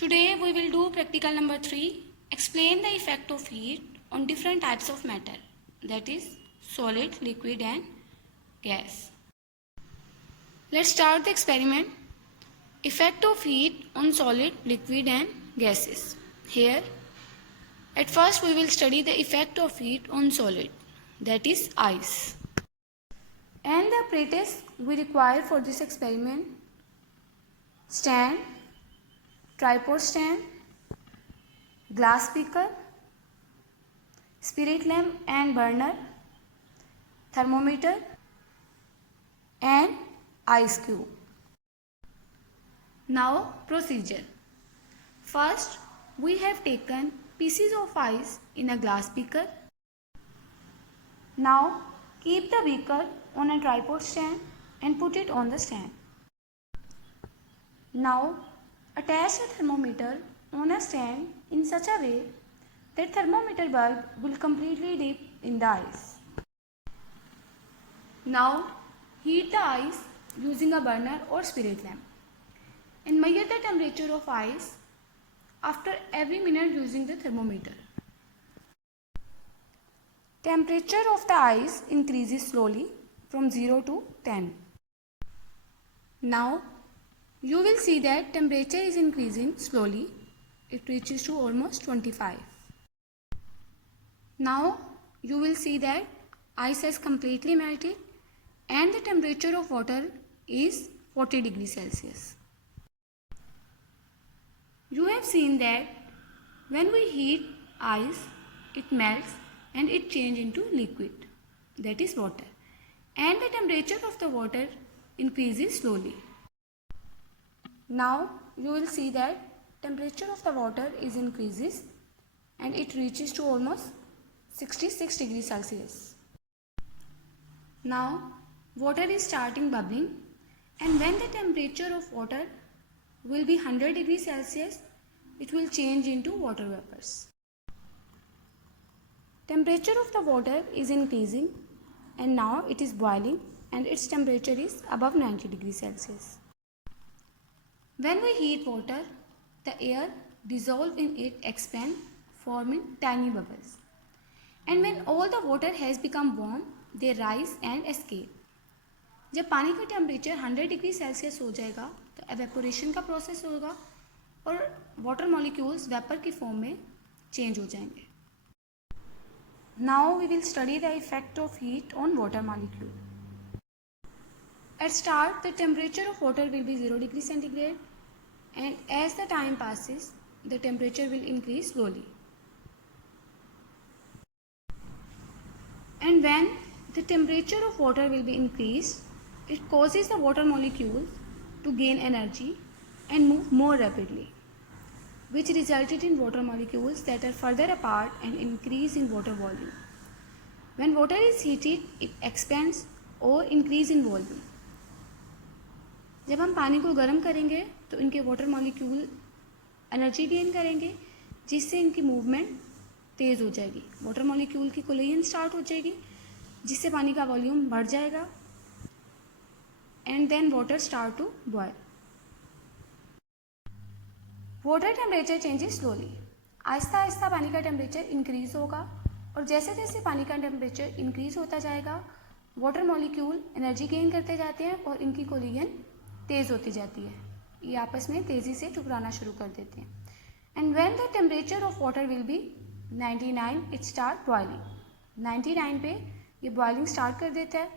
Today we will do practical number 3. Explain the effect of heat on different types of matter, that is solid, liquid and gas. Let's start the experiment. Effect of heat on solid, liquid and gases. Here, at first we will study the effect of heat on solid, that is ice. And the apparatus we require for this experiment: stand, tripod stand, glass beaker, spirit lamp and burner, thermometer and ice cube. Now procedure. First, we have taken pieces of ice in a glass beaker. Now keep the beaker on a tripod stand and put it on the stand. Now attach a thermometer on a stand in such a way that thermometer bulb will completely dip in the ice. Now heat the ice using a burner or spirit lamp and measure the temperature of ice after every minute using the thermometer. Temperature of the ice increases slowly from 0 to 10. Now you will see that temperature is increasing slowly. It reaches to almost 25. Now you will see that ice has completely melted and the temperature of water is 40 degrees Celsius. You have seen that when we heat ice, it melts and it changes into liquid, that is water, and the temperature of the water increases slowly. Now you will see that temperature of the water is increases and it reaches to almost 66 degrees Celsius. Now water is starting bubbling, and when the temperature of water will be 100 degrees Celsius, it will change into water vapors. Temperature of the water is increasing and now it is boiling and its temperature is above 90 degrees Celsius. When we heat water, the air dissolved in it expand, forming tiny bubbles. And when all the water has become warm, they rise and escape. जब पानी का temperature 100 degree Celsius हो जाएगा तो evaporation का process होगा और water molecules vapour की फॉर्म में चेंज हो जाएंगे. Now we will study the effect of heat on water molecule. At start, the temperature of water will be 0 degree centigrade, and as the time passes, the temperature will increase slowly. And when the temperature of water will be increased, it causes the water molecules to gain energy and move more rapidly, which resulted in water molecules that are further apart and increase in water volume. When water is heated, it expands or increase in volume. जब हम पानी को गर्म करेंगे तो इनके water molecule energy gain करेंगे, जिससे इनकी मूवमेंट तेज़ हो जाएगी. वाटर मॉलिक्यूल की कोलिजन स्टार्ट हो जाएगी, जिससे पानी का वॉल्यूम बढ़ जाएगा and then water start to boil. Water temperature changes slowly. आहिस्ता आहिस्ता पानी का टेम्परेचर इंक्रीज़ होगा और जैसे जैसे पानी का टेम्परेचर इंक्रीज़ होता जाएगा, वाटर मॉलिक्यूल एनर्जी गेन करते जाते हैं और इनकी कोलिजन तेज़ होती जाती है. ये आपस में तेज़ी से टकराना शुरू कर देते हैं. And when the temperature of water will be 99, it start boiling. 99 पे ये बॉइलिंग स्टार्ट कर देता है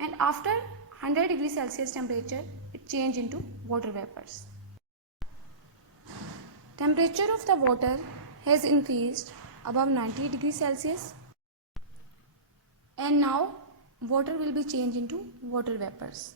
and after 100 degree Celsius temperature it change into water vapours. Temperature of the water has increased above 90 degrees Celsius, and now water will be changed into water vapors.